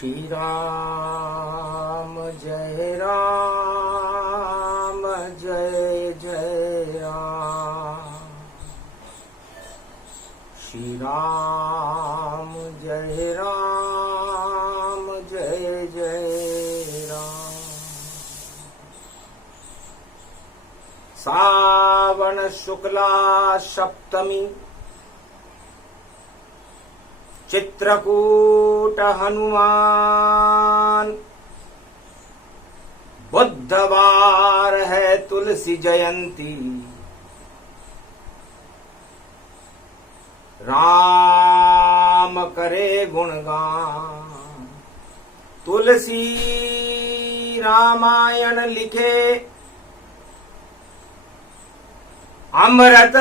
श्री राम जय राम जय जय राम। श्री राम जय राम जय जय राम। सावन शुक्ला सप्तमी चित्रकूट हनुमान। बुधवार है तुलसी जयंती। राम करे गुणगान। तुलसी रामायण लिखे। अमृत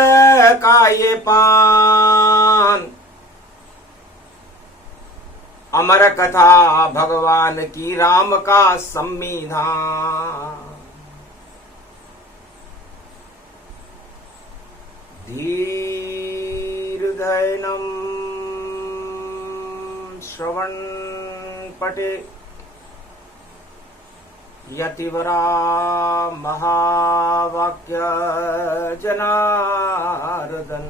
का ये पान। अमर कथा भगवान की राम का संविधान। धीर्धैनम श्रवण पटे यतिवरा महावाक्य जनार्दन।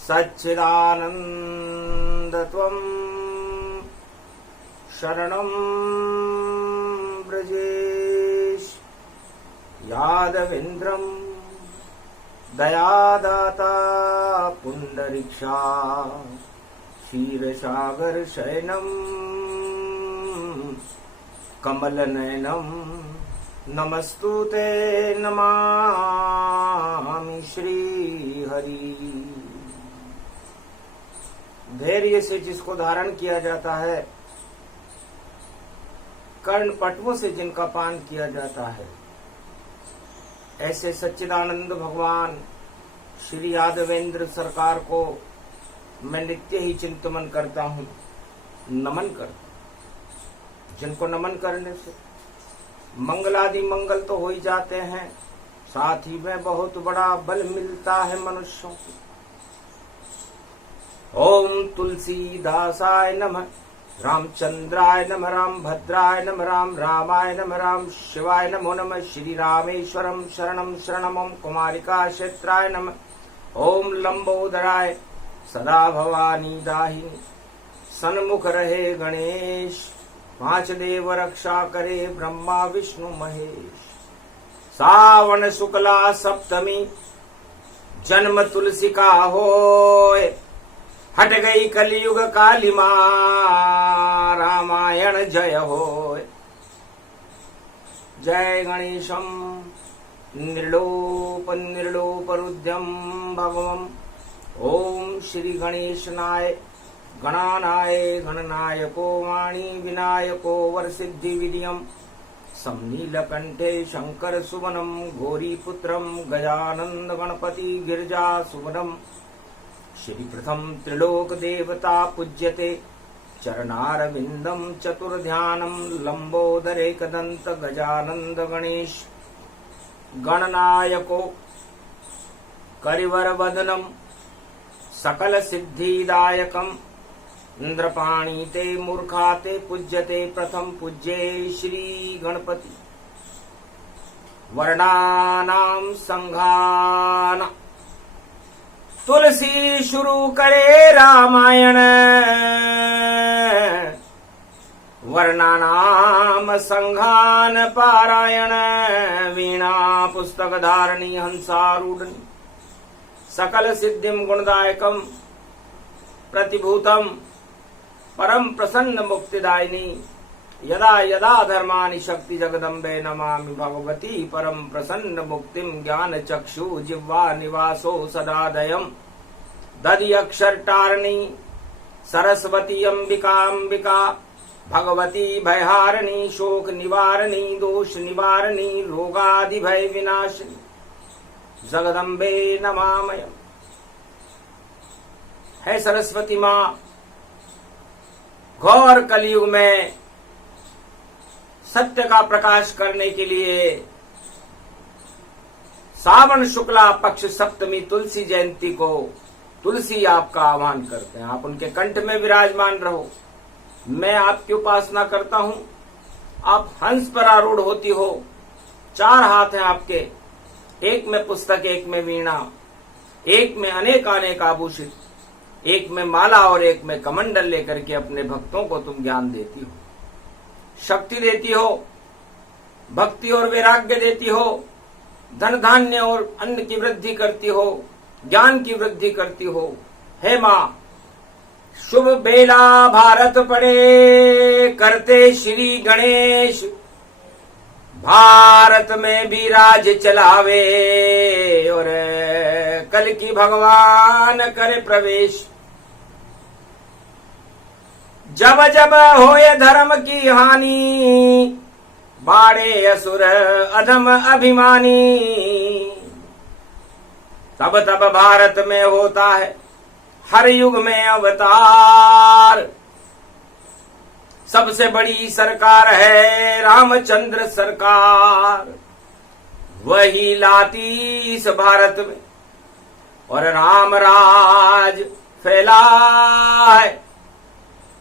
सच्चिदानंद त्वं शरणं व्रजेश। यादवेन्द्रं दयादाता पुंडरीक्षा। क्षीरसागर शयनं कमलनयनं नमस्तुते नमामि श्रीहरि। धैर्य से जिसको धारण किया जाता है, कर्णपटुओं से जिनका पान किया जाता है, ऐसे सच्चिदानंद भगवान श्री यादवेंद्र सरकार को मैं नित्य ही चिंतन करता हूँ, नमन करता हूँ। जिनको नमन करने से मंगलादि मंगल तो हो ही जाते हैं, साथ ही में बहुत बड़ा बल मिलता है मनुष्यों को। ओम तुलसीदासाय नमः। रामचंद्राय नमः। राम भद्राय नमः। राम रामाय नमः। राम शिवाय नमो नमः। श्री रामेश्वरम शरणम शरणमं कुमारिका क्षेत्राय नमः। ओम लंबोदराय सदा भवानी दाहिनी। सन्मुख रहे गणेश। पांच देव रक्षा करे ब्रह्मा विष्णु महेश। सावन शुक्ला सप्तमी जन्म तुलसी का होय। हट गई कलयुग कालिमा रामायण जय होय। जय गणेशम निर्लोप निर्लोपरुद्यम भगवम। ओम श्री गणेशनाय गणानाय गणनायको वाणी विनायको वरसिद्धि विदियम। समनीलकंठे शंकर सुवनम घोरीपुत्रम गजानंद गणपति गिरिजा सुवनम। श्री प्रथम त्रिलोक देवता पूज्यते। चरणारविंदम चतुर्ध्यानम लंबोदरेकदंत गजानंद गणेश गणनायको करिवर वदनम सकल सिद्धिदायकम। इंद्रपाणी ते मूर्खाते पूज्यते प्रथम पूज्ये श्री गणपति। वर्णानाम संघान तुलसी शुरू करे रामायण। वर्णानाम संघान पारायण। वीणा पुस्तक धारणी हंसारूढ़। सकल सिद्धिम गुणदायकम प्रतिभूतम परम प्रसन्न मुक्तिदायिनी। यदा यदा धर्मानि शक्ति जगदम्बे नमामि भगवती परम प्रसन्न मुक्तिम। ज्ञान चक्षु जिह्वा निवासो सदादयम। दधि अक्षर टारणी सरस्वती अंबिका भगवती भयहारिणी। शोक निवारणी दोष निवारणी रोगादि भय विनाशिनी। जगदम्बे नमामयम्। है सरस्वती माँ घोर कलयुग में सत्य का प्रकाश करने के लिए सावन शुक्ला पक्ष सप्तमी तुलसी जयंती को तुलसी आपका आह्वान करते हैं। आप उनके कंठ में विराजमान रहो। मैं आपकी उपासना करता हूं। आप हंस पर आरूढ़ होती हो, 4 हाथ हैं आपके, एक में पुस्तक, एक में वीणा, एक में अनेक अनेक आभूषित, एक में माला और एक में कमंडल लेकर के अपने भक्तों को तुम ज्ञान देती हो, शक्ति देती हो, भक्ति और वैराग्य देती हो, धन धान्य और अन्न की वृद्धि करती हो, ज्ञान की वृद्धि करती हो। हे मां, शुभ बेला भारत पड़े, करते श्री गणेश, भारत में भी राज चलावे, और कल की भगवान करे प्रवेश। जब जब होए धर्म की हानि, बाड़े असुर अधम अभिमानी, तब तब भारत में होता है हर युग में अवतार। सबसे बड़ी सरकार है रामचंद्र सरकार, वही लाती इस भारत में और राम राज फैला है।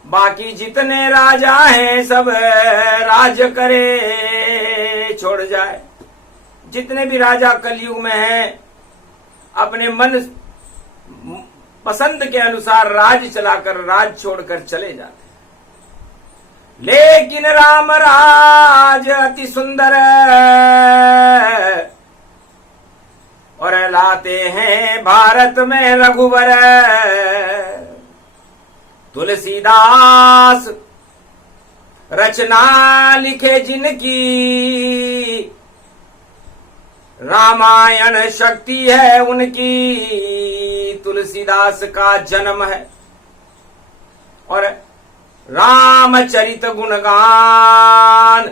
बाकी जितने राजा हैं सब राज करे छोड़ जाए। जितने भी राजा कलयुग में हैं अपने मन पसंद के अनुसार राज चलाकर राज छोड़कर चले जाते, लेकिन राम राज अति सुंदर और लाते हैं भारत में रघुवर। तुलसीदास रचना लिखे जिनकी, रामायण शक्ति है उनकी। तुलसीदास का जन्म है और रामचरित गुणगान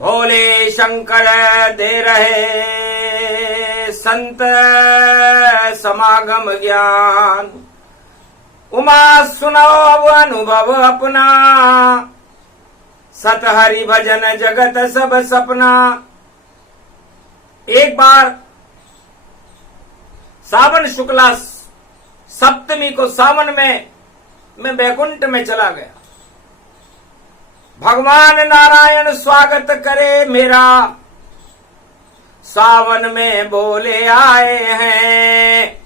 भोले शंकर दे रहे संत समागम ज्ञान। उमा सुनो अब अनुभव अपना, सत हरि भजन जगत सब सपना। एक बार सावन शुक्ला सप्तमी को सावन में मैं बैकुंठ में चला गया। भगवान नारायण स्वागत करे मेरा, सावन में बोले आए हैं।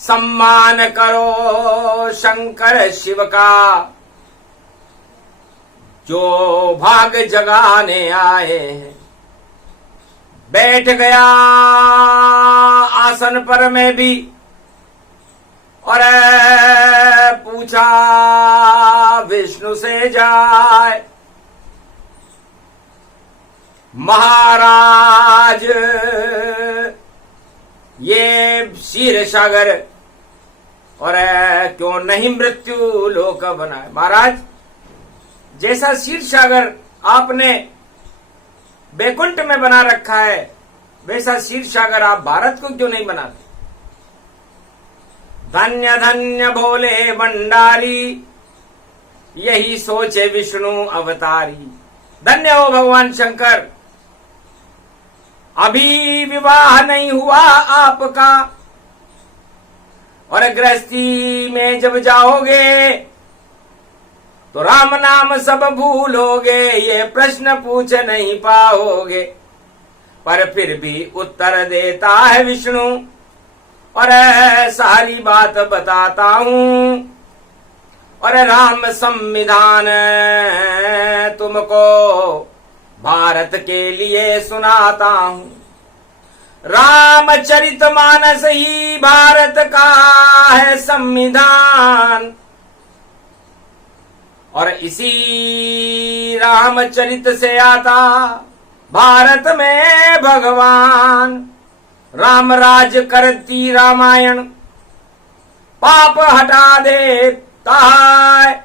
सम्मान करो शंकर शिव का, जो भाग जगाने आए हैं। बैठ गया आसन पर मैं भी और पूछा विष्णु से जाए। महाराज ये क्षीर सागर और क्यों नहीं मृत्यु लोक बनाए। महाराज जैसा क्षीर सागर आपने बैकुंठ में बना रखा है, वैसा क्षीर सागर आप भारत को क्यों नहीं बनाते। धन्य धन्य भोले भंडारी, यही सोचे विष्णु अवतारी। धन्य हो भगवान शंकर, अभी विवाह नहीं हुआ आपका, और गृहस्थी में जब जाओगे तो राम नाम सब भूलोगे। ये प्रश्न पूछ नहीं पाओगे, पर फिर भी उत्तर देता है विष्णु और सारी बात बताता हूं। और राम संविधान तुमको भारत के लिए सुनाता हूं। रामचरितमानस ही भारत का है संविधान, और इसी रामचरित से आता भारत में भगवान। राम राज करती रामायण, पाप हटा देता है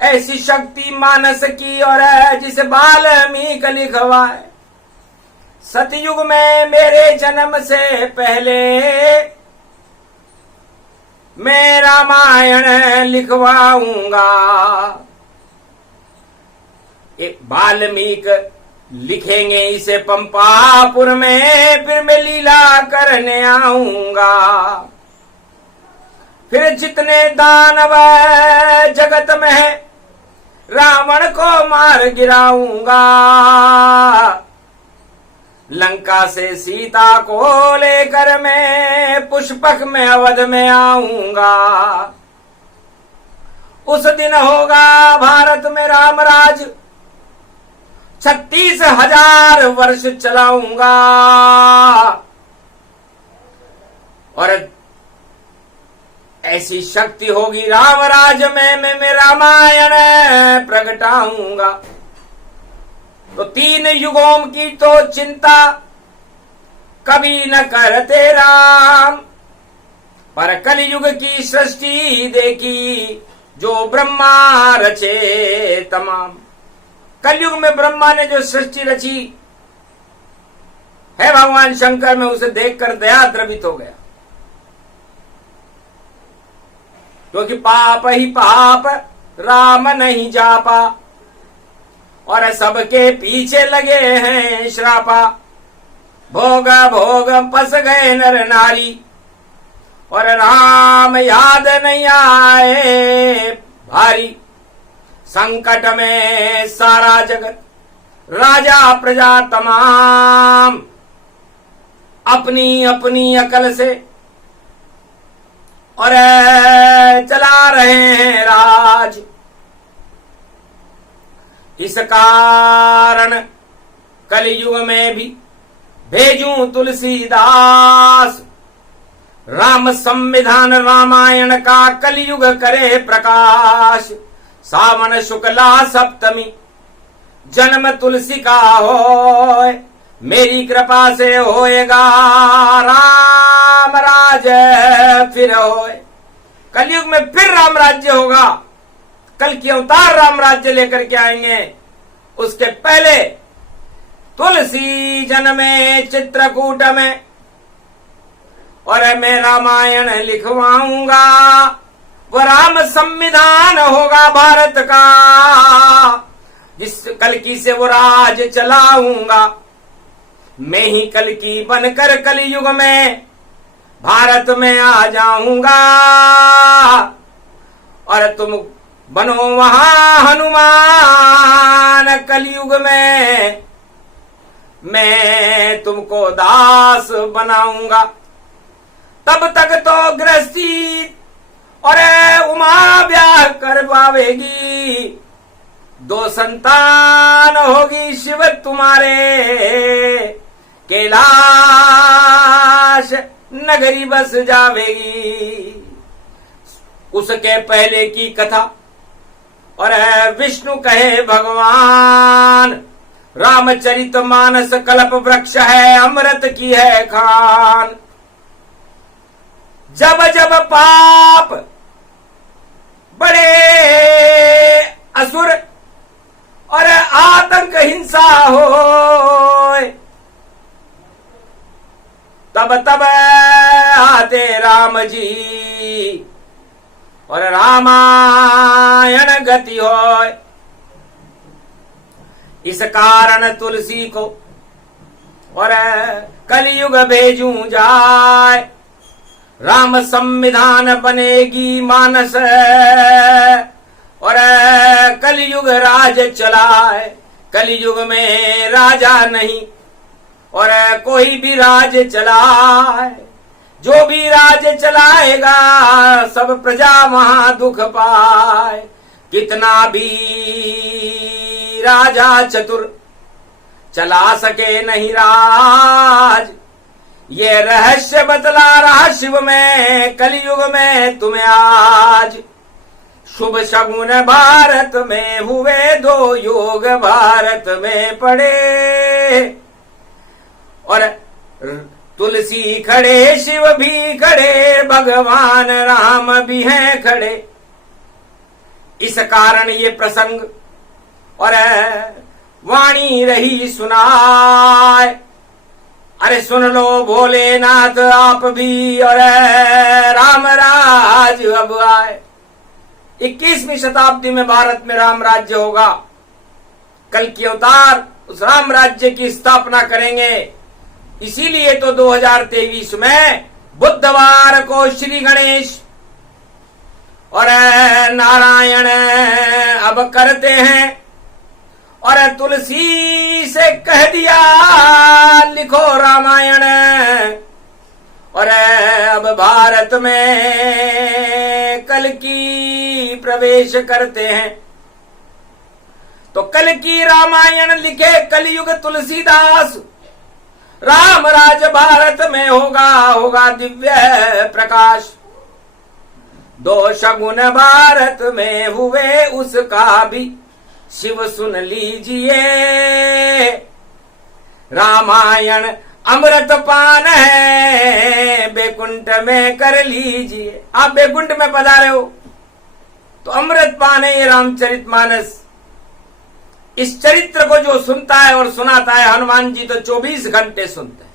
ऐसी शक्ति मानस की, और जिसे वाल्मीकि लिखवाए। सतयुग में मेरे जन्म से पहले मैं रामायण लिखवाऊंगा। एक वाल्मीकि लिखेंगे इसे पंपापुर में, फिर मैं लीला करने आऊंगा। फिर जितने दानव जगत में है रावण को मार गिराऊंगा, लंका से सीता को लेकर मैं पुष्पक में अवध में आऊंगा। उस दिन होगा भारत में रामराज, 36,000 वर्ष चलाऊंगा। और ऐसी शक्ति होगी रामराज में मैं रामायण प्रगटाऊंगा। तो 3 युगों की तो चिंता कभी न करते राम, पर कलयुग की सृष्टि देखी जो ब्रह्मा रचे तमाम। कलयुग में ब्रह्मा ने जो सृष्टि रची है भगवान शंकर में, उसे देखकर दया द्रवित हो गया, क्योंकि पाप ही पाप राम नहीं जापा, और सबके पीछे लगे हैं श्रापा। भोग भोग फंस गए नर नारी, और राम याद नहीं आए भारी। संकट में सारा जगत राजा प्रजा तमाम, अपनी अपनी अकल से और चला रहे हैं राज। इस कारण कलयुग में भी भेजूं तुलसीदास, राम संविधान रामायण का कलयुग करे प्रकाश। सावन शुक्ला सप्तमी जन्म तुलसी का होए, मेरी कृपा से होएगा राम राज्य फिर होए। कलयुग में फिर राम राज्य होगा, कल की अवतार राम राज्य लेकर के आएंगे। उसके पहले तुलसी जन्मे चित्रकूट में, और मैं रामायण लिखवाऊंगा। वो राम संविधान होगा भारत का, जिस कलकी से वो राज चलाऊंगा। मैं ही कलकी बनकर कलयुग में भारत में आ जाऊंगा, और तुम बनो वहां हनुमान। कलयुग में मैं तुमको दास बनाऊंगा। तब तक तो गृहस्थी और उमा ब्याह कर पावेगी, 2 संतान होगी शिव तुम्हारे। कैलाश नगरी बस जावेगी। उसके पहले की कथा और विष्णु कहे भगवान, रामचरित मानस कल्प वृक्ष है, अमृत की है खान। जब जब पाप बड़े असुर और आतंक हिंसा हो, तब तब आते राम जी और रामायण गति हो। इस कारण तुलसी को और कलयुग भेजूं जाए, राम संविधान बनेगी मानस और कलयुग राज चलाए। कलयुग में राजा नहीं और कोई भी राज चलाए, जो भी राज चलाएगा सब प्रजा वहां दुख पाए। कितना भी राजा चतुर चला सके नहीं राज, ये रहस्य बतला रहा शिव में कलयुग में तुम्हें आज। शुभ शगुन भारत में हुए, 2 योग भारत में पड़े, और तुलसी खड़े शिव भी खड़े, भगवान राम भी हैं खड़े। इस कारण ये प्रसंग और वाणी रही सुनाए। अरे सुन लो भोलेनाथ आप भी, और राम राज अब आए। 21वीं शताब्दी में भारत में राम राज्य होगा। कल की अवतार उस राम राज्य की स्थापना करेंगे। इसीलिए तो 2023 में बुधवार को श्री गणेश और नारायण अब करते हैं और तुलसी से कह दिया लिखो रामायण। और अब भारत में कल्कि प्रवेश करते हैं। तो कल्कि रामायण लिखे कलयुग तुलसीदास, राम राज भारत में होगा दिव्य प्रकाश। दो शगुन भारत में हुए उसका भी शिव सुन लीजिए। रामायण अमृत पान है बैकुंठ में कर लीजिए। आप बैकुंठ में पधारे हो तो अमृत पान है ये रामचरितमानस। इस चरित्र को जो सुनता है और सुनाता है हनुमान जी तो 24 घंटे सुनते हैं।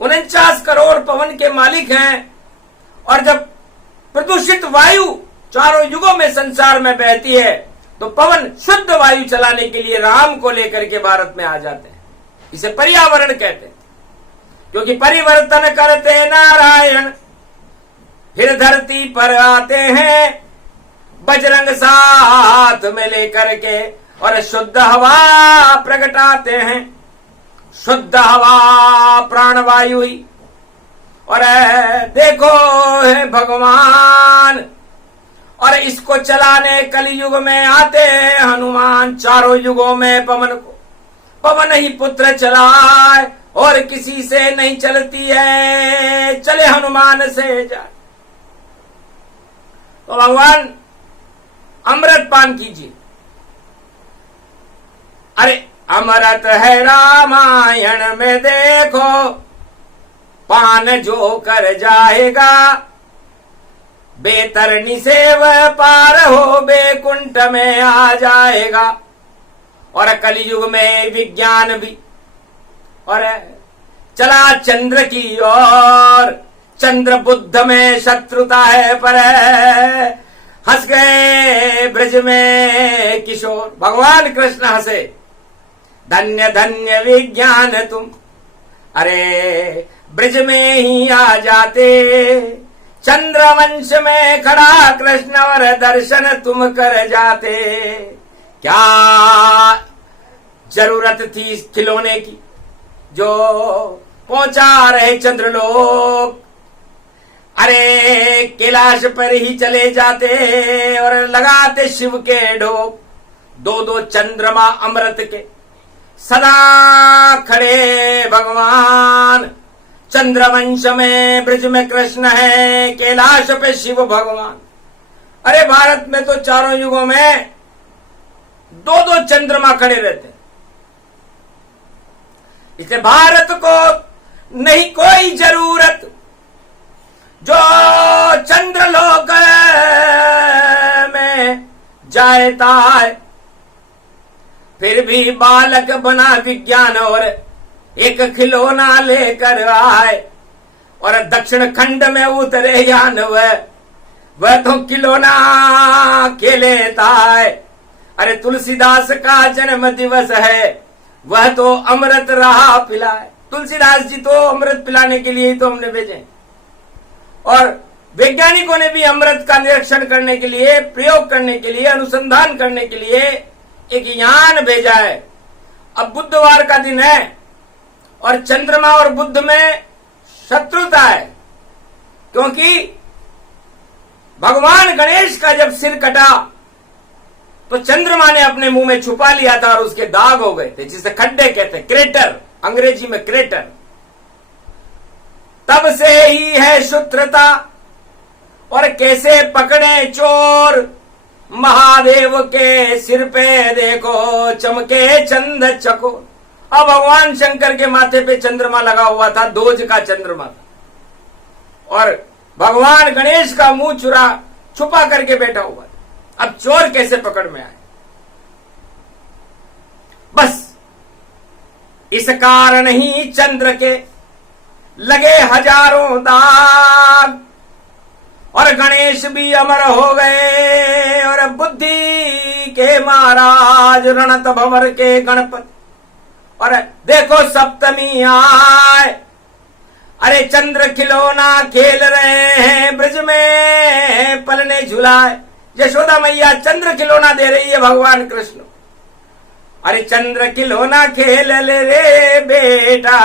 49 करोड़ पवन के मालिक हैं। और जब प्रदूषित वायु चारों युगों में संसार में बहती है तो पवन शुद्ध वायु चलाने के लिए राम को लेकर के भारत में आ जाते हैं। इसे पर्यावरण कहते हैं, क्योंकि परिवर्तन करते नारायण फिर धरती पर आते हैं बजरंग साथ में लेकर के और शुद्ध हवा प्रगटाते हैं। शुद्ध हवा प्राणवायु ही। और देखो है भगवान और इसको चलाने कलयुग में आते हैं हनुमान। चारों युगों में पवन ही पुत्र चलाए और किसी से नहीं चलती है, चले हनुमान से जाए। तो भगवान अमृत पान कीजिए। अरे अमृत है रामायण में देखो, पान जो कर जाएगा बेतरनी से वह पार हो बैकुंठ में आ जाएगा। और कलयुग में विज्ञान भी और चला चंद्र की ओर। चंद्र बुद्ध में शत्रुता है पर हंस गए ब्रज में किशोर। भगवान कृष्ण हंसे, धन्य धन्य विज्ञान तुम, अरे ब्रज में ही आ जाते। चंद्रवंश में खड़ा कृष्ण और दर्शन तुम कर जाते। क्या जरूरत थी इस खिलौने की जो पहुंचा रहे चंद्रलोक। अरे कैलाश पर ही चले जाते और लगाते शिव के ढोक। दो दो चंद्रमा अमृत के सदा खड़े भगवान। चंद्रवंश में ब्रज में कृष्ण है, कैलाश पे शिव भगवान। अरे भारत में तो चारों युगों में दो दो चंद्रमा खड़े रहते हैं। इसलिए भारत को नहीं कोई जरूरत जो चंद्रलोक में जाता है। फिर भी बालक बना विज्ञान और एक खिलौना लेकर आए और दक्षिण खंड में उतरे यान वह तो खिलौना खेलेता है। अरे तुलसीदास का जन्म दिवस है, वह तो अमृत रहा पिलाए। तुलसीदास जी तो अमृत पिलाने के लिए ही तो हमने भेजे। और वैज्ञानिकों ने भी अमृत का निरीक्षण करने के लिए, प्रयोग करने के लिए, अनुसंधान करने के लिए एक यान भेजा है। अब बुधवार का दिन है और चंद्रमा और बुध में शत्रुता है, क्योंकि भगवान गणेश का जब सिर कटा तो चंद्रमा ने अपने मुंह में छुपा लिया था और उसके दाग हो गए थे, जिसे खड्डे कहते हैं, क्रेटर, अंग्रेजी में क्रेटर। तब से ही है शत्रुता। और कैसे पकड़े चोर, महादेव के सिर पे देखो चमके चंद चकोर। अब भगवान शंकर के माथे पे चंद्रमा लगा हुआ था, दोज का चंद्रमा था, और भगवान गणेश का मुंह छुपा करके बैठा हुआ था। अब चोर कैसे पकड़ में आए? बस इस कारण ही चंद्र के लगे हजारों दाग और गणेश भी अमर हो गए और बुद्धि के महाराज रणत भंवर के गणपति। और देखो सप्तमी आए, अरे चंद्र खिलौना खेल रहे हैं ब्रज में पलने झुलाए। यशोदा मैया चंद्र खिलौना दे रही है भगवान कृष्ण। अरे चंद्र खिलौना खेल ले रे बेटा,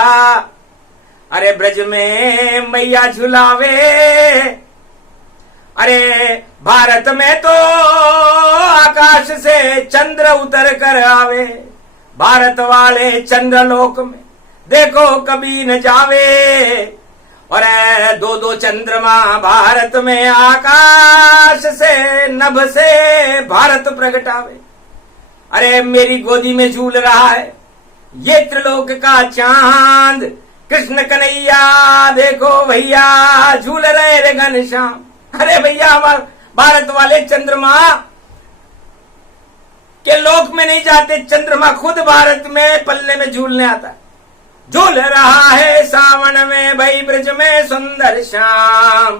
अरे ब्रज में मैया झुलावे। अरे भारत में तो आकाश से चंद्र उतर कर आवे, भारत वाले चंद्रलोक में देखो कभी न जावे। और दो दो चंद्रमा भारत में आकाश से नभ से भारत प्रगटावे। अरे मेरी गोदी में झूल रहा है ये त्रिलोक का चांद, कृष्ण कन्हैया देखो भैया झूल रहे रे घनश्याम। अरे भैया हमारे भारत वाले चंद्रमा के लोक में नहीं जाते, चंद्रमा खुद भारत में पल्ले में झूलने आता है। झूल रहा है सावन में भई ब्रज में सुंदर श्याम,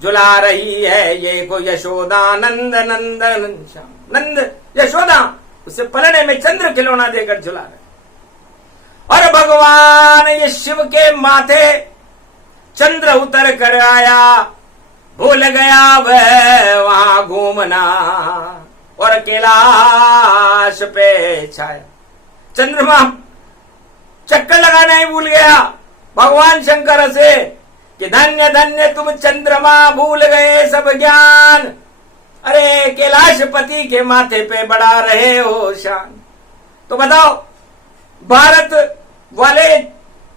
झुला रही है ये को यशोदा नंद नंदन श्याम। नंद यशोदा उसे पलने में चंद्र खिलौना देकर झुला रहे। और भगवान ये शिव के माथे चंद्र उतर कर आया, भूल गया वह वहां घूमना और कैलाश पे छाया। चंद्रमा चक्कर लगाना ही भूल गया भगवान शंकर से कि धन्य धन्य तुम चंद्रमा भूल गए सब ज्ञान। अरे कैलाशपति के माथे पे बढ़ा रहे हो शान। तो बताओ भारत वाले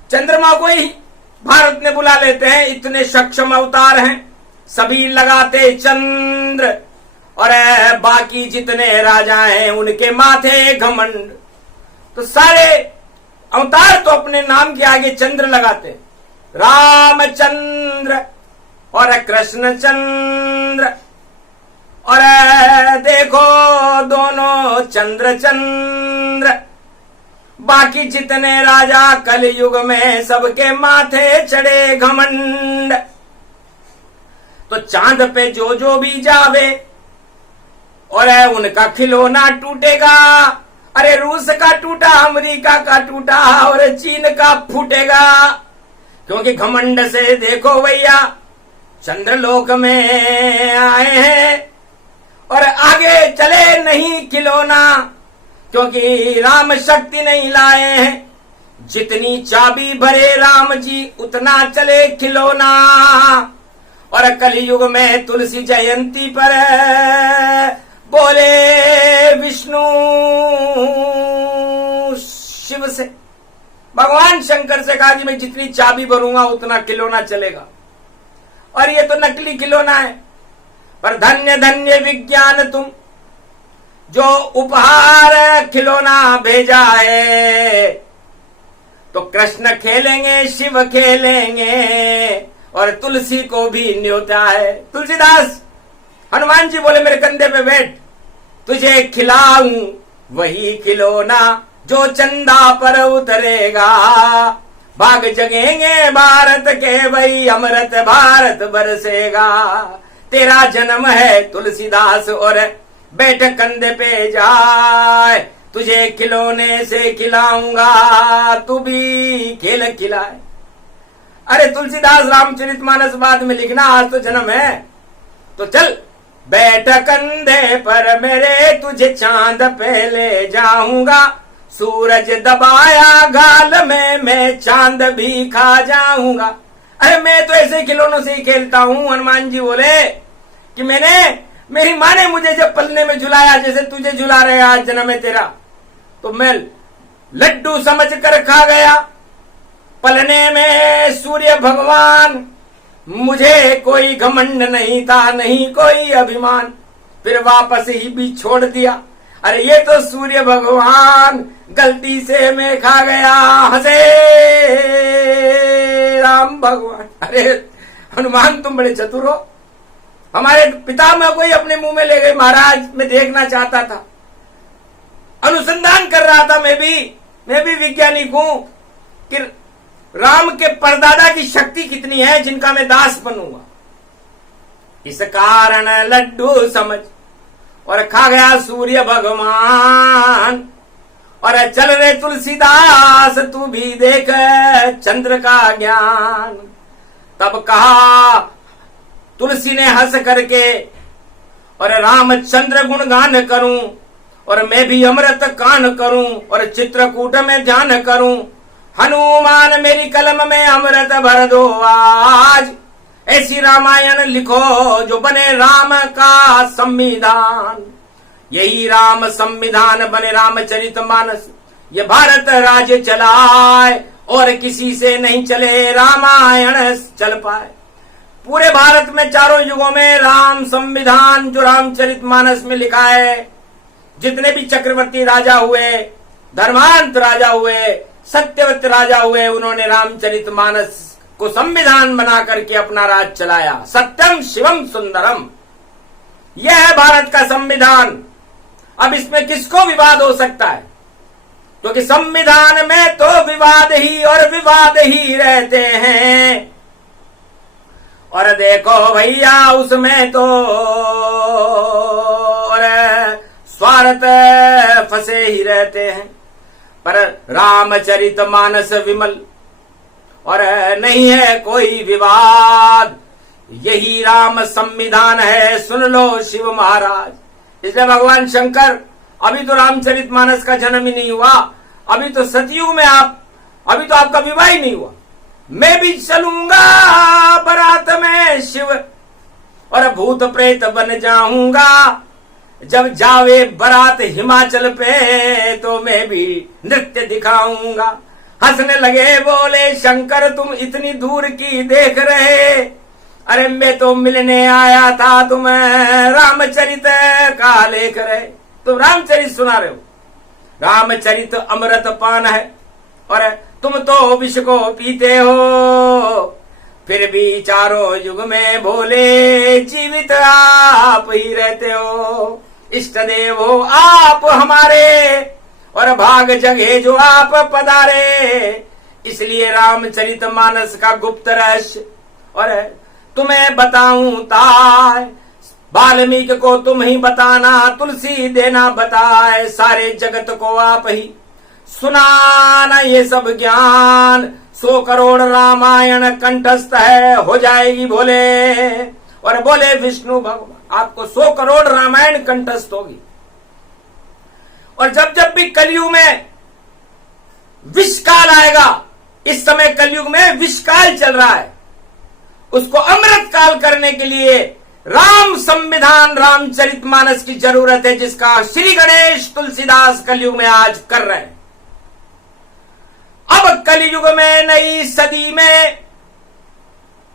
चंद्रमा को ही भारत में बुला लेते हैं, इतने सक्षम अवतार हैं। सभी लगाते चंद्र और बाकी जितने राजा हैं उनके माथे घमंड। तो सारे अवतार तो अपने नाम के आगे चंद्र लगाते, रामचंद्र और कृष्ण चंद्र। और देखो दोनों चंद्र चंद्र। बाकी जितने राजा कलयुग में सबके माथे चढ़े घमंड। तो चांद पे जो भी जावे और उनका खिलौना टूटेगा। अरे रूस का टूटा, अमेरिका का टूटा और चीन का फूटेगा। क्योंकि घमंड से देखो भैया चंद्रलोक में आए हैं और आगे चले नहीं खिलौना, क्योंकि राम शक्ति नहीं लाए हैं। जितनी चाबी भरे राम जी उतना चले खिलौना। और कलयुग में तुलसी जयंती पर बोले विष्णु शिव से, भगवान शंकर से कहा कि मैं जितनी चाबी भरूंगा उतना खिलौना चलेगा। और ये तो नकली खिलौना है, पर धन्य धन्य विज्ञान तुम जो उपहार खिलौना भेजा है। तो कृष्ण खेलेंगे शिव खेलेंगे और तुलसी को भी न्योता है। तुलसीदास हनुमान जी बोले मेरे कंधे पे बैठ, तुझे खिलाऊं वही खिलौना जो चंदा पर उतरेगा। भाग जगेंगे भारत के भाई अमृत भारत बरसेगा। तेरा जन्म है तुलसीदास और बैठ कंधे पे जाए, तुझे खिलौने से खिलाऊंगा तू भी खेल खिलाए। अरे तुलसीदास रामचरितमानस बाद में लिखना, आज तो जन्म है तो चल बैठ कंधे पर मेरे, तुझे चांद पे ले जाऊंगा। सूरज दबाया गाल में मैं चांद भी खा जाऊंगा। अरे मैं तो ऐसे खिलौनों से ही खेलता हूँ। हनुमान जी बोले कि मेरी माँ ने मुझे जब पलने में झुलाया जैसे तुझे झुला रहे आज जन्म है तेरा, तो मैं लड्डू समझ कर खा गया। पलने में सूर्य भगवान, मुझे कोई घमंड नहीं था नहीं कोई अभिमान, फिर वापस ही भी छोड़ दिया। अरे ये तो सूर्य भगवान गलती से मैं खा गया। हंसे राम भगवान। अरे हनुमान तुम बड़े चतुर हो। हमारे पितामह को ही अपने मुंह में ले गए महाराज। मैं देखना चाहता था, अनुसंधान कर रहा था। मैं भी वैज्ञानिक हूं कि राम के परदादा की शक्ति कितनी है जिनका मैं दास बनूंगा। इस कारण लड्डू समझ और खा गया सूर्य भगवान। और चल रे तुलसीदास तू भी देख चंद्र का ज्ञान। तब कहा तुलसी ने हंस करके, और रामचंद्र गुणगान करूं, और मैं भी अमृत कान करूं, और चित्रकूट में ध्यान करूं। हनुमान मेरी कलम में अमृत भर दो आज, ऐसी रामायण लिखो जो बने राम का संविधान। यही राम संविधान बने रामचरितमानस, ये भारत राज्य चलाए, और किसी से नहीं चले रामायण चल पाए। पूरे भारत में चारों युगों में राम संविधान जो रामचरितमानस में लिखा है, जितने भी चक्रवर्ती राजा हुए, धर्मांत राजा हुए, सत्यवत राजा हुए, उन्होंने रामचरितमानस को संविधान बना करके अपना राज चलाया। सत्यम शिवम सुंदरम, यह है भारत का संविधान। अब इसमें किसको विवाद हो सकता है? क्योंकि संविधान में तो विवाद ही और विवाद ही रहते हैं। और देखो भैया, उसमें तो और स्वार्थ फंसे ही रहते हैं। पर रामचरितमानस विमल और नहीं है कोई विवाद, यही राम संविधान है, सुन लो शिव महाराज। इसलिए भगवान शंकर, अभी तो रामचरितमानस का जन्म ही नहीं हुआ, अभी तो सतयुग में अभी तो आपका विवाह ही नहीं हुआ। मैं भी चलूंगा बारात में शिव, और भूत प्रेत बन जाऊंगा। जब जावे बारात हिमाचल पे, तो मैं भी नृत्य दिखाऊंगा। हंसने लगे, बोले शंकर तुम इतनी दूर की देख रहे, अरे मैं तो मिलने आया था, तुम रामचरित का लेख रहे। तुम रामचरित सुना रहे हो, रामचरित अमृत पान है, और तुम तो विष को पीते हो। फिर भी चारों युग में भोले जीवित आप ही रहते हो। इष्ट देव हो आप हमारे, और भाग जगह जो आप पधारे। इसलिए रामचरितमानस का गुप्त रहस्य और तुम्हें बताऊं ताय, वाल्मीकि को तुम ही बताना, तुलसी देना बताए, सारे जगत को आप ही सुनाना ये सब ज्ञान। 100 करोड़ रामायण कंठस्थ है, हो जाएगी भोले। और बोले विष्णु भगवान, आपको 100 करोड़ रामायण कंठस्थ होगी। और जब जब भी कलयुग में विषकाल आएगा, इस समय कलयुग में विषकाल चल रहा है, उसको अमृत काल करने के लिए राम संविधान रामचरितमानस की जरूरत है, जिसका श्री गणेश तुलसीदास कलयुग में आज कर रहे हैं। अब कलयुग में नई सदी में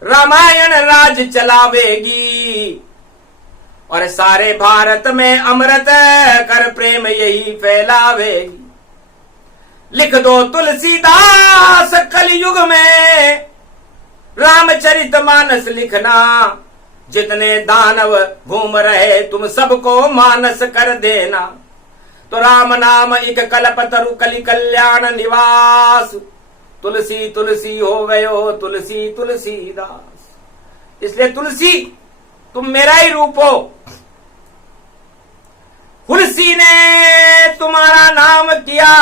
रामायण राज चलावेगी, और सारे भारत में अमृत कर प्रेम यही फैलावेगी। लिख दो तुलसीदास कलयुग में रामचरितमानस लिखना, जितने दानव घूम रहे तुम सबको मानस कर देना। तो राम नाम एक कल्पतरु कलि कल्याण निवास, तुलसी तुलसी हो गयो तुलसी तुलसीदास। इसलिए तुलसी तुम मेरा ही रूप हो। तुलसी ने तुम्हारा नाम किया,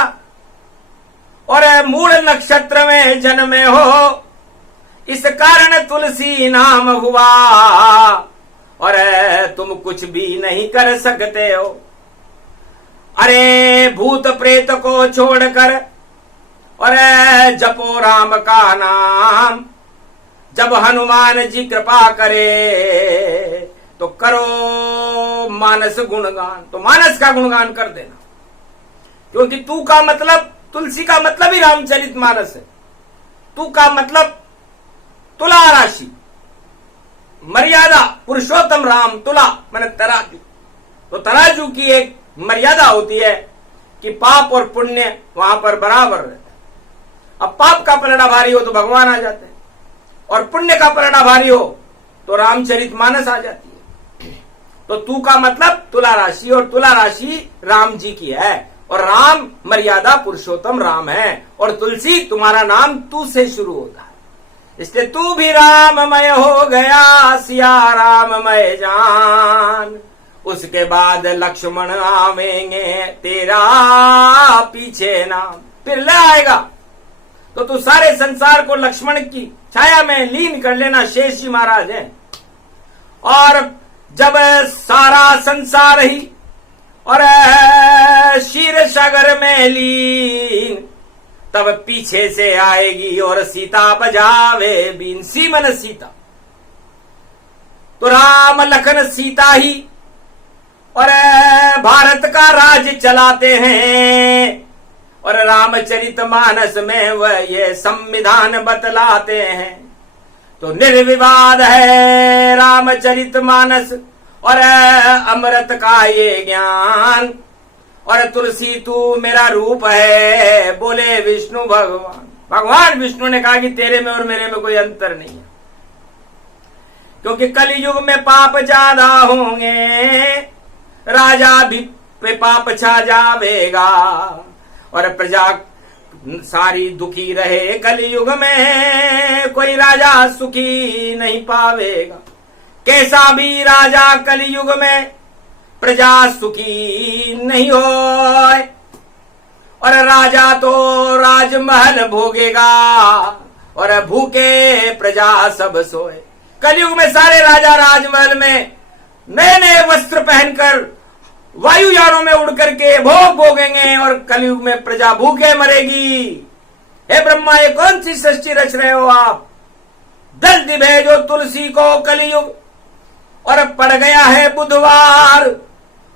और मूल नक्षत्र में जन्मे हो, इस कारण तुलसी नाम हुआ। और तुम कुछ भी नहीं कर सकते हो। अरे भूत प्रेत को छोड़कर और जपो राम का नाम। जब हनुमान जी कृपा करे तो करो मानस गुणगान। तो मानस का गुणगान कर देना, क्योंकि तू का मतलब, तुलसी का मतलब ही रामचरितमानस है। तू का मतलब तुला राशि, मर्यादा, पुरुषोत्तम राम, तुला माने तराजू। तो तराजू की एक मर्यादा होती है कि पाप और पुण्य वहां पर बराबर रहता है। अब पाप का पलड़ा भारी हो तो भगवान आ जाते हैं, और पुण्य का पलड़ा भारी हो तो रामचरितमानस आ जाती है। तो तू का मतलब तुला राशि, और तुला राशि राम जी की है, और राम मर्यादा पुरुषोत्तम राम है, और तुलसी तुम्हारा नाम तू से शुरू होता है। इसलिए तू भी राममय हो गया, सिया राममय जान। उसके बाद लक्ष्मण आवेंगे तेरा पीछे नाम, फिर ले आएगा। तो तू सारे संसार को लक्ष्मण की छाया में लीन कर लेना, शेष जी महाराज है। और जब सारा संसार ही और क्षीर सागर में लीन, तब पीछे से आएगी और सीता बजावे बीन। सीमन सीता, तो राम लखन सीता ही और भारत का राज चलाते हैं, और रामचरितमानस में वह ये संविधान बतलाते हैं। तो निर्विवाद है रामचरितमानस और अमृत का ये ज्ञान, और तुलसी तू मेरा रूप है, बोले विष्णु भगवान। भगवान विष्णु ने कहा कि तेरे में और मेरे में कोई अंतर नहीं है, क्योंकि कलयुग में पाप ज्यादा होंगे, राजा भी पे पाप छा जावेगा, और प्रजा सारी दुखी रहे। कलयुग में कोई राजा सुखी नहीं पावेगा, कैसा भी राजा कलयुग में प्रजा सुखी नहीं होए, और राजा तो राजमहल भोगेगा, और भूखे प्रजा सब सोए। कलयुग में सारे राजा राजमहल में नए नए वस्त्र पहनकर वायुयानों में उड़ करके भोग भोगेंगे, और कलयुग में प्रजा भूखे मरेगी। हे ब्रह्मा, ये कौन सी सृष्टि रच रहे हो आप? जल्दी भेजो तुलसी को कलयुग। और पड़ गया है बुधवार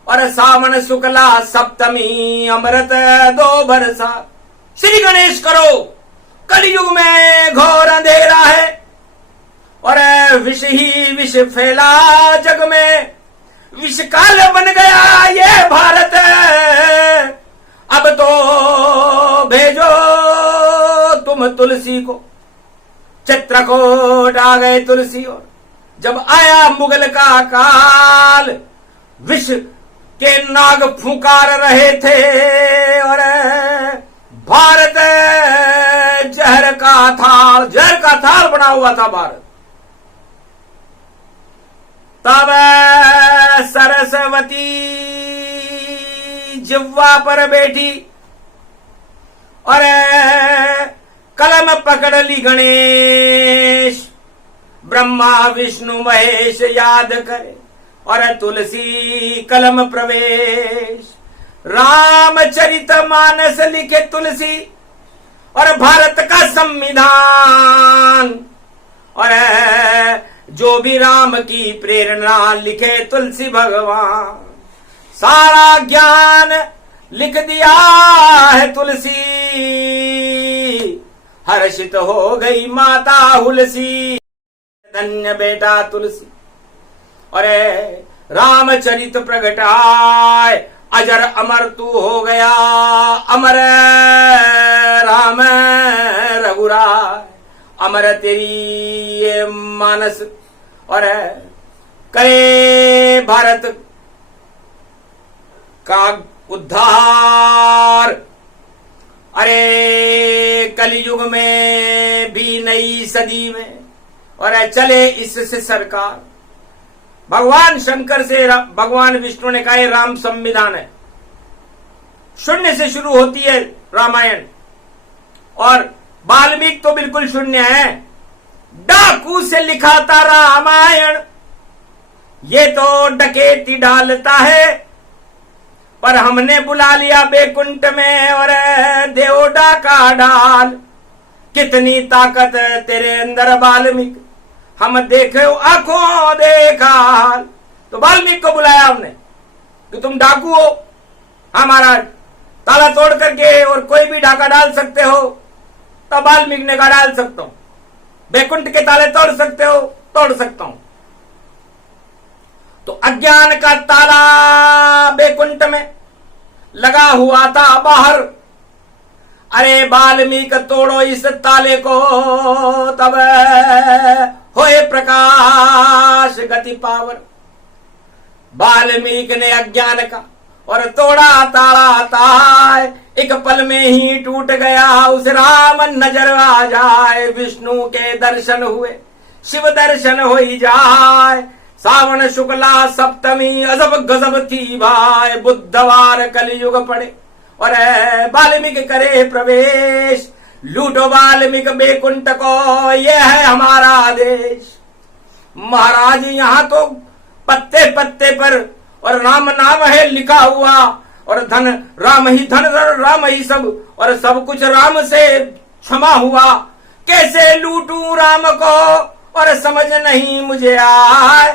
और सावन शुक्ला सप्तमी, अमृत 2 बरसा। श्री गणेश करो, कलयुग में घोर अंधेरा है, और विष ही विष फैला जग में, विषकाल बन गया ये भारत। अब तो भेजो तुम तुलसी को। चित्रकूट आ गए तुलसी, और जब आया मुगल का काल, विष के नाग फुंकार रहे थे, और भारत जहर का थाल बना हुआ था भारत। तब सरस्वती जिह्वा पर बैठी और कलम पकड़ ली गणेश, ब्रह्मा विष्णु महेश याद करे, और तुलसी कलम प्रवेश। रामचरितमानस लिखे तुलसी, और भारत का संविधान, और जो भी राम की प्रेरणा लिखे तुलसी भगवान। सारा ज्ञान लिख दिया है तुलसी, हर्षित हो गई माता हुलसी। धन्य बेटा तुलसी, और रामचरित प्रगटाए, अजर अमर तू हो गया, अमर राम रघुराय। अमर तेरी ये मानस, और करे भारत का उद्धार। अरे कलयुग में भी नई सदी में, और चले इससे सरकार। भगवान शंकर से भगवान विष्णु ने कहा राम संविधान है। शून्य से शुरू होती है रामायण, और वाल्मीकि तो बिल्कुल शून्य है। डाकू से लिखा था रामायण, ये तो डकैती डालता है, पर हमने बुला लिया बैकुंठ में, और देव डाका डाल। कितनी ताकत तेरे अंदर वाल्मीकि, हम देखे आंखों देखा। तो वाल्मीकि को बुलाया हमने कि तुम डाकू हो, हाँ महाराज, ताला तोड़ करके और कोई भी डाका डाल सकते हो। तब वाल्मीकि ने कहा डाल सकता हूं। बैकुंठ के ताले तोड़ सकते हो? तोड़ सकता हूं। तो अज्ञान का ताला बैकुंठ में लगा हुआ था बाहर। अरे वाल्मीकि तोड़ो इस ताले को, तब होए प्रकाश गति पावर। वाल्मीकि ने अज्ञान का और तोड़ा ताला ताय, एक पल में ही टूट गया। उस राम नजर आ जाए, विष्णु के दर्शन हुए, शिव दर्शन हो ही जाए। सावन शुक्ला सप्तमी अजब गजब थी भाई, बुधवार कलयुग पड़े और वाल्मीकि करे प्रवेश। लूटो वाल्मीकि बैकुंठ को, यह है हमारा आदेश। महाराज यहाँ तो पत्ते पत्ते पर और राम नाम है लिखा हुआ, और धन राम ही धन, राम ही सब, और सब कुछ राम से क्षमा हुआ। कैसे लूटूं राम को और समझ नहीं मुझे आए।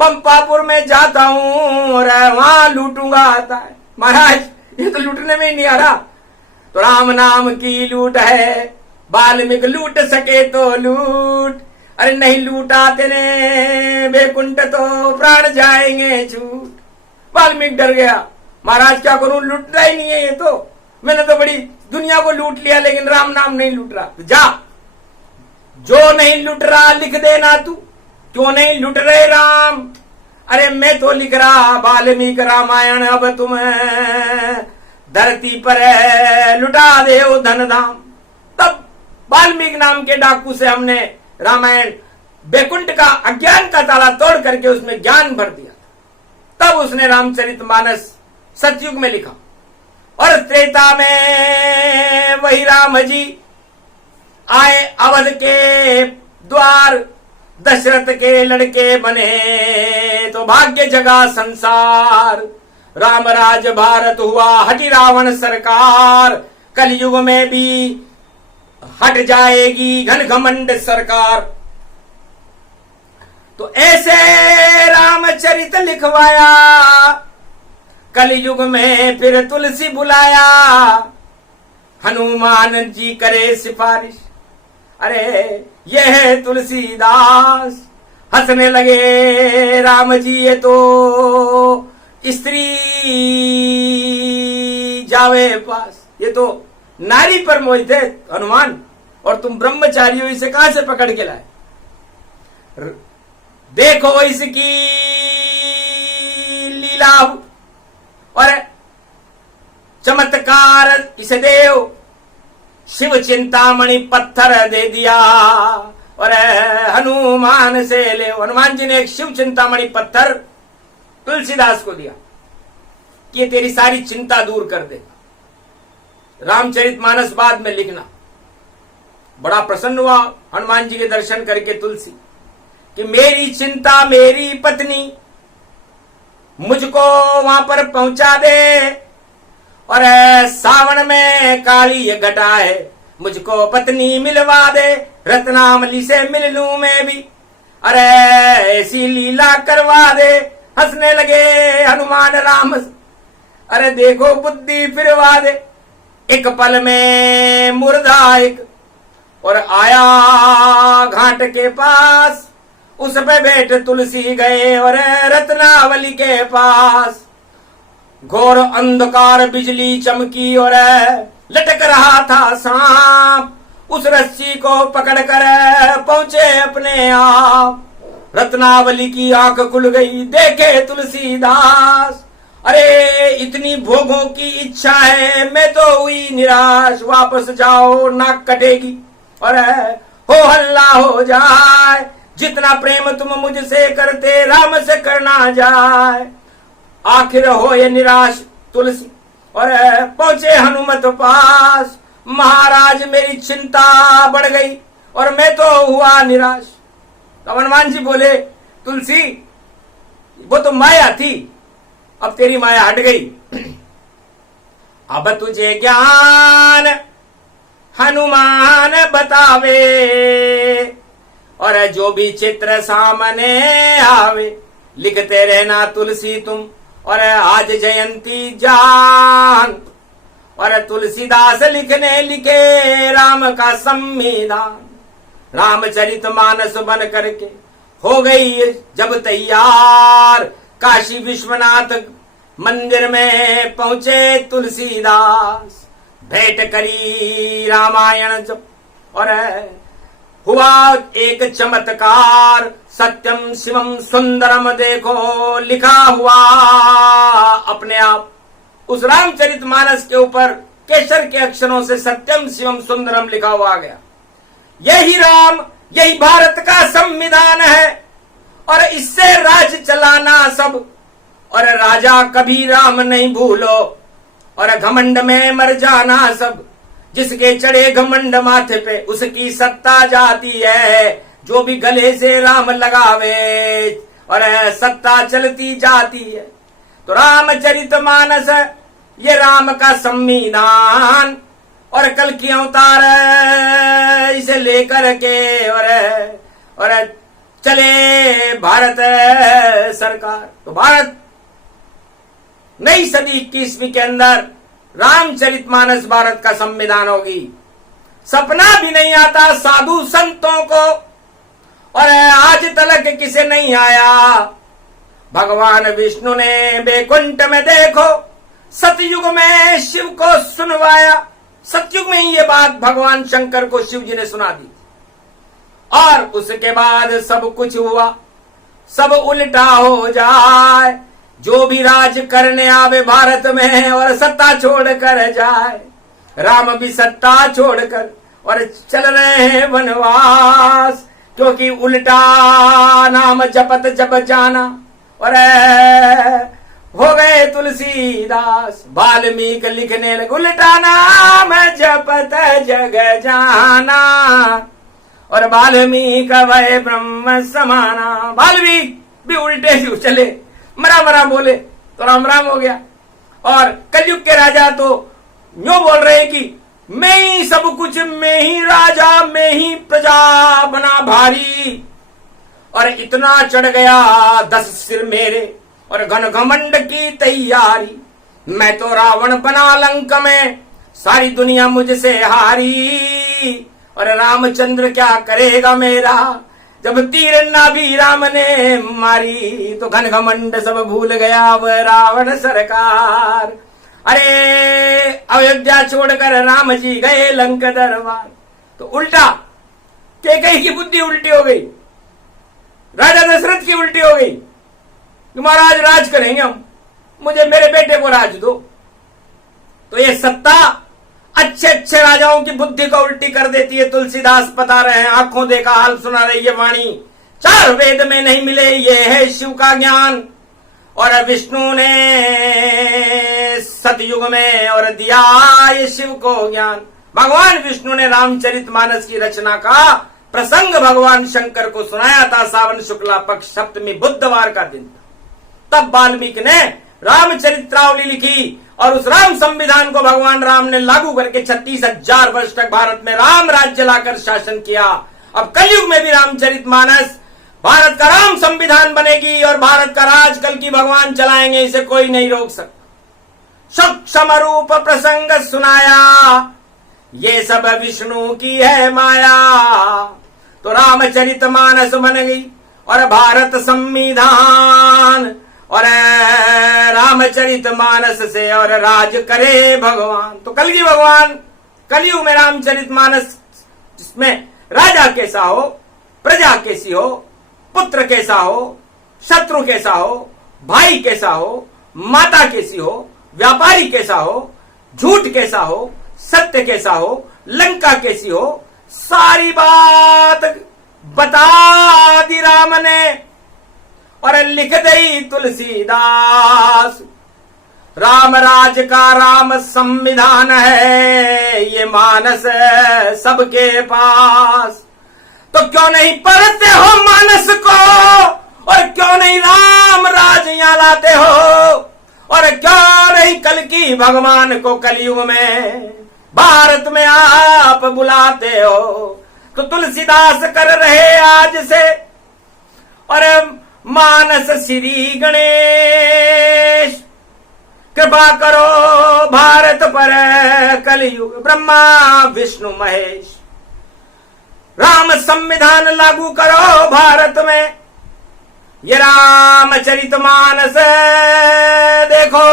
पंपापुर में जाता हूं और वहां लूटूंगा आता है। महाराज ये तो लूटने में ही नहीं आ रहा। तो राम नाम की लूट है, वाल्मीकि लूट सके तो लूट, अरे नहीं लूटा तेने बैकुंठ तो प्राण जाएंगे छूट। वाल्मीकि डर गया, महाराज क्या करूं, लूटना ही नहीं है ये तो, मैंने तो बड़ी दुनिया को लूट लिया लेकिन राम नाम नहीं लूट रहा। तो जा, जो नहीं लूट रहा लिख देना तू, क्यों नहीं लूट रहे राम। अरे मैं तो लिख रहा वाल्मीकि रामायण, अब तुम धरती पर लुटा दे ओ धन धाम। तब वाल्मीकि नाम के डाकू से हमने रामायण बैकुंठ का अज्ञान का ताला तोड़ करके उसमें ज्ञान भर दिया। तब उसने रामचरितमानस सतयुग में लिखा, और त्रेता में वही राम जी आए अवध के द्वार, दशरथ के लड़के बने तो भाग्य जगा संसार। राम राज भारत हुआ हटी रावण सरकार, कलयुग में भी हट जाएगी घन घमंड सरकार। तो ऐसे रामचरित लिखवाया, कलयुग में फिर तुलसी बुलाया, हनुमान जी करे सिफारिश। अरे ये है तुलसीदास, हंसने लगे राम जी ये तो स्त्री जावे पास, ये तो नारी पर मोहित है हनुमान, और तुम ब्रह्मचारी हो, इसे कहां से पकड़ के लाए। देखो इसकी लीला और चमत्कार, इसे देव शिव चिंतामणि पत्थर दे दिया और हनुमान से ले। हनुमान जी ने एक शिव चिंतामणि पत्थर तुलसीदास को दिया कि ये तेरी सारी चिंता दूर कर दे। रामचरितमानस बाद में लिखना। बड़ा प्रसन्न हुआ हनुमान जी के दर्शन करके तुलसी, कि मेरी चिंता मेरी पत्नी मुझको वहां पर पहुंचा दे, और सावन में काली घटा है मुझको पत्नी मिलवा दे, रत्नावली से मिल लूं मैं भी, अरे ऐसी लीला करवा दे। हंसने लगे हनुमान राम, अरे देखो बुद्धि फिरवा दे। एक पल में मुर्दा एक और आया घाट के पास, उस पे बैठ तुलसी गए और रत्नावली के पास। घोर अंधकार बिजली चमकी और लटक रहा था सांप, उस रस्सी को पकड़कर पहुंचे अपने आप। रत्नावली की आंख खुल गई, देखे तुलसीदास, अरे इतनी भोगों की इच्छा है, मैं तो हुई निराश। वापस जाओ नाक कटेगी और हो हल्ला हो जाए, जितना प्रेम तुम मुझसे करते राम से करना जाए। आखिर हो ये निराश तुलसी और पहुंचे हनुमत पास। महाराज मेरी चिंता बढ़ गई और मैं तो हुआ निराश। तो हनुमान जी बोले, तुलसी वो तो माया थी, अब तेरी माया हट गई। अब तुझे ज्ञान हनुमान बतावे, और जो भी चित्र सामने आवे लिखते रहना तुलसी तुम, और आज जयंती जान। और तुलसीदास लिखने लिखे राम का संविधान। रामचरितमानस बन करके हो गई जब तैयार, काशी विश्वनाथ मंदिर में पहुंचे तुलसीदास। भेंट करी रामायण जब, और हुआ एक चमत्कार, सत्यम शिवम सुंदरम देखो लिखा हुआ अपने आप। उस रामचरितमानस के ऊपर केसर के अक्षरों से सत्यम शिवम सुंदरम लिखा हुआ आ गया। यही राम, यही भारत का संविधान है, और इससे राज चलाना सब। और राजा कभी राम नहीं भूलो, और घमंड में मर जाना सब। जिसके चढ़े घमंड माथे पे उसकी सत्ता जाती है, जो भी गले से राम लगावे और सत्ता चलती जाती है। तो रामचरितमानस ये राम का संविधान और कल की अवतार इसे लेकर के और चले भारत सरकार। तो भारत नई सदी 21वीं के अंदर रामचरितमानस भारत का संविधान होगी। सपना भी नहीं आता साधु संतों को और आज तलक किसे नहीं आया। भगवान विष्णु ने बैकुंठ में देखो सतयुग में शिव को सुनवाया। सतयुग में ही ये बात भगवान शंकर को शिव जी ने सुना दी और उसके बाद सब कुछ हुआ, सब उल्टा हो जाए। जो भी राज करने आवे भारत में और सत्ता छोड़कर जाए, राम भी सत्ता छोड़कर और चल रहे हैं वनवास, क्योंकि उल्टा नाम जपत जप जाना और हो गए तुलसीदास। वाल्मीकि लिखने लगे उल्टा नाम जपत जग जाना और वाल्मीकि वै ब्रह्म समाना। वाल्मीकि भी उल्टे से चले, मरा मरा बोले तो राम राम हो गया। और कलयुग के राजा तो यूं बोल रहे हैं कि मैं ही सब कुछ, मैं ही राजा, मैं ही प्रजा बना भारी और इतना चढ़ गया 10 सिर मेरे और घन घमंड की तैयारी। मैं तो रावण बना लंक में, सारी दुनिया मुझसे हारी और रामचंद्र क्या करेगा मेरा, जब तीर नाभि राम ने मारी। तो घन घमंड सब भूल गया वह रावण सरकार। अरे अयोध्या छोड़कर राम जी गए लंका दरबार। तो उल्टा कैकेयी की बुद्धि उल्टी हो गई, राजा दशरथ की उल्टी हो गई कि महाराज राज करेंगे हम, मुझे मेरे बेटे को राज दो। तो ये सत्ता अच्छे अच्छे राजाओं की बुद्धि को उल्टी कर देती है। तुलसीदास बता रहे हैं, आंखों देखा हाल सुना रही है वाणी, 4 वेद में नहीं मिले ये है शिव का ज्ञान। और विष्णु ने सतयुग में और दिया ये शिव को ज्ञान। भगवान विष्णु ने रामचरितमानस की रचना का प्रसंग भगवान शंकर को सुनाया था। सावन शुक्ला पक्ष सप्तमी बुधवार का दिन था। तब वाल्मीकि ने रामचरित्रावली लिखी और उस राम संविधान को भगवान राम ने लागू करके 36,000 वर्ष तक भारत में राम राज्य लाकर शासन किया। अब कलयुग में भी रामचरितमानस भारत का राम संविधान बनेगी और भारत का राज कल की भगवान चलाएंगे, इसे कोई नहीं रोक सकता। सूक्ष्म रूप प्रसंग सुनाया, ये सब विष्णु की है माया। तो रामचरितमानस बन गई और भारत संविधान और रामचरितमानस से और राज करे भगवान। तो कल की भगवान कलयुग में रामचरितमानस, जिसमें राजा कैसा हो, प्रजा कैसी हो, पुत्र कैसा हो, शत्रु कैसा हो, भाई कैसा हो, माता कैसी हो, व्यापारी कैसा हो, झूठ कैसा हो, सत्य कैसा हो, लंका कैसी हो, सारी बात बता दी राम ने और लिख दई तुलसीदास। राम राज का राम संविधान है ये मानस सबके पास। तो क्यों नहीं पढ़ते हो मानस को और क्यों नहीं राम राज यहां लाते हो और क्यों नहीं कल की भगवान को कलयुग में भारत में आप बुलाते हो। तो तुलसीदास कर रहे आज से और मानस श्री गणेश, कृपा करो भारत पर कलयुग ब्रह्मा विष्णु महेश। राम संविधान लागू करो भारत में, ये रामचरितमानस देखो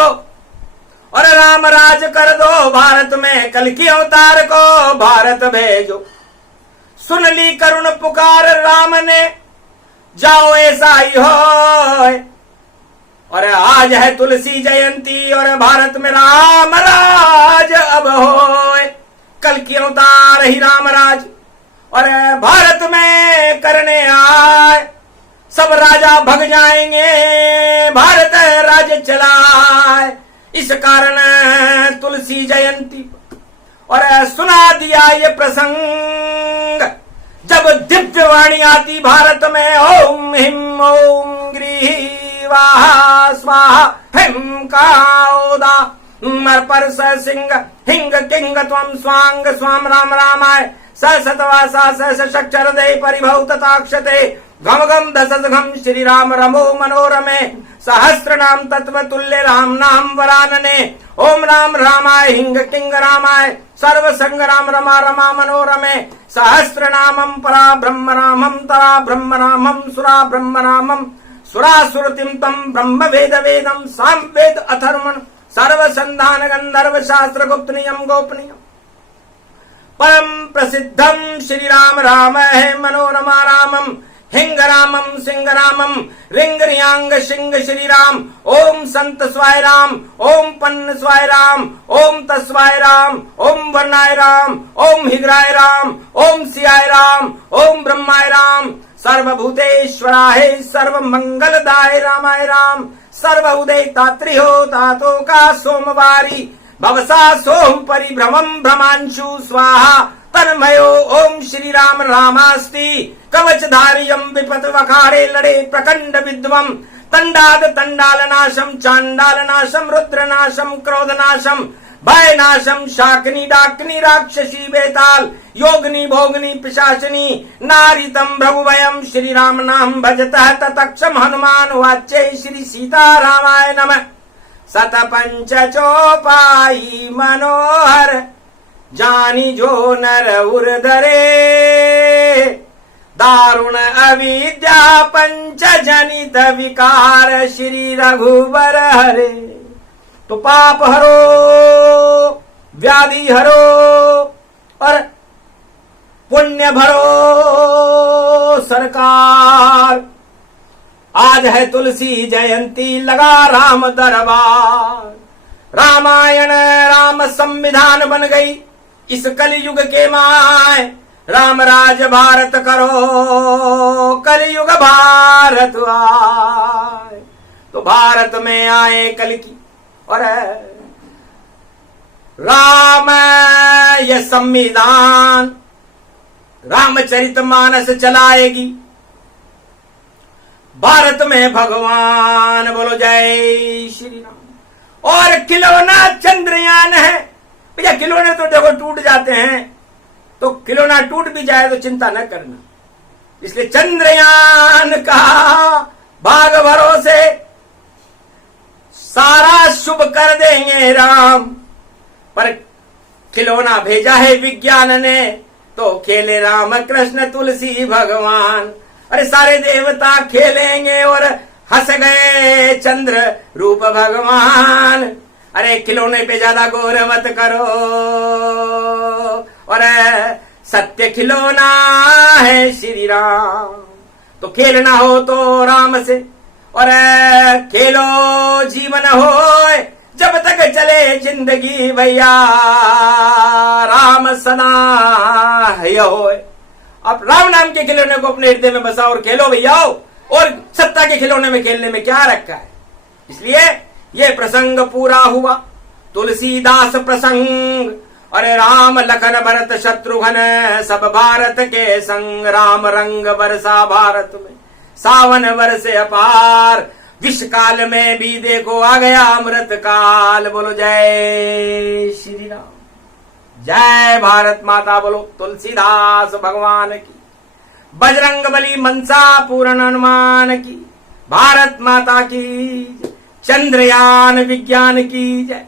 और राम राज कर दो भारत में, कल की अवतार को भारत भेजो। सुन ली करुण पुकार राम ने, जाओ ऐसा ही हो। और आज है तुलसी जयंती और भारत में राम राज अब हो। कल की अवतार ही राम राज और भारत में करने आए, सब राजा भग जाएंगे, भारत राज्य चलाए। इस कारण तुलसी जयंती और सुना दिया ये प्रसंग, जब दिव्य वाणी आती भारत में, ओम हिम ओम ग्रीवाहा स्वाहा हिम काओदा पर सिंह हिंग किंग त्वं स्वांग स्वाम राम रामाय सतवासा सक्षर दे परिभूतताक्षते घम घम दशस घम श्री राम रमो मनोरमे सहस्र नाम तत्व तुल्य राम नाम वरानने ओम राम रामाय हिंग किंग रामाय सर्व संग राम रमा रमा मनोरमे सहस्र नामम परा ब्रह्म रामम तरा ब्रह्म रामम सुरा ब्रह्म रामम सुरासुरतिम तम ब्रह्म वेद वेदम साम वेद अथर्वण सर्व संधान गंधर्व शास्त्र गुप्त नियम गोपनीय परम प्रसिद्धम श्री राम राम है मनोरमा रामम हिंग रामम सिंह रामम रिंग रियांग सिंह श्री राम ओम संत स्वाय राम ओम पन्न स्वाय राम ओम तस्वाय राम ओम वर्णाय राम ओम हिग्राय राम ओम सियाय राम ओम ब्रह्माय राम सर्वभूतेश्वराय सर्व मंगलदाय रामाय राम सर्व उदय तात्री हो तातो का सोमवारी भवसा सोम परिभ्रमम भ्रमांशु स्वाहा तन्मयो ओम श्री राम रामास्ति कवचधारियम विपत वखाड़े लड़े प्रकंड विद्वम तंडाद तंडाल नाशम चांडाल नाशम रुद्र नाशम क्रोध नाशम भय नाशम शाकनी डाकनी राक्षसी बेताल योगनी भोगनी पिशाचनी नारितम भ्रभुभयम श्री राम नाम भजतः ततक्षम हनुमान वाच्य श्री सीता रामाय नमः सत पंच चौपाई मनोहर जानी जो नर उर्धरे दारुण अविद्या पंच जनित विकार श्री रघुबर हरे। तो पाप हरो व्याधि हरो और पुण्य भरो सरकार। आज है तुलसी जयंती लगा राम दरबार, रामायण राम संविधान बन गई इस कलयुग के माय। राम राज भारत करो कलयुग भारत आए। तो भारत में आए कल की और राम ये संविधान रामचरितमानस चलाएगी भारत में भगवान। बोलो जय श्री राम। और खिलौना चंद्रयान है भैया, खिलौने तो देखो टूट जाते हैं, तो खिलौना टूट भी जाए तो चिंता न करना, इसलिए चंद्रयान का भाग भरोसे सारा शुभ कर देंगे राम। पर खिलौना भेजा है विज्ञान ने, तो खेले राम कृष्ण तुलसी भगवान। अरे सारे देवता खेलेंगे और हंस गए चंद्र रूप भगवान। अरे खिलौने पे ज्यादा गौर मत करो, और सत्य खिलौना है श्री राम। तो खेलना हो तो राम से, और खेलो जीवन हो जब तक चले जिंदगी भैया, राम सना हो। आप राम नाम के खिलौने को अपने हृदय में बसाओ और खेलो भैया। और सत्ता के खिलौने में खेलने में क्या रखा है। इसलिए ये प्रसंग पूरा हुआ तुलसीदास प्रसंग। अरे राम लखन भरत शत्रुघ्न सब भारत के संग, राम रंग बरसा भारत में सावन वर्षे अपार। विष काल में भी देखो आ गया अमृत काल। बोलो जय श्री राम, जय भारत माता। बोलो तुलसीदास भगवान की, बजरंग बली मनसा पूर्ण हनुमान की, भारत माता की, चंद्रयान विज्ञान की जय।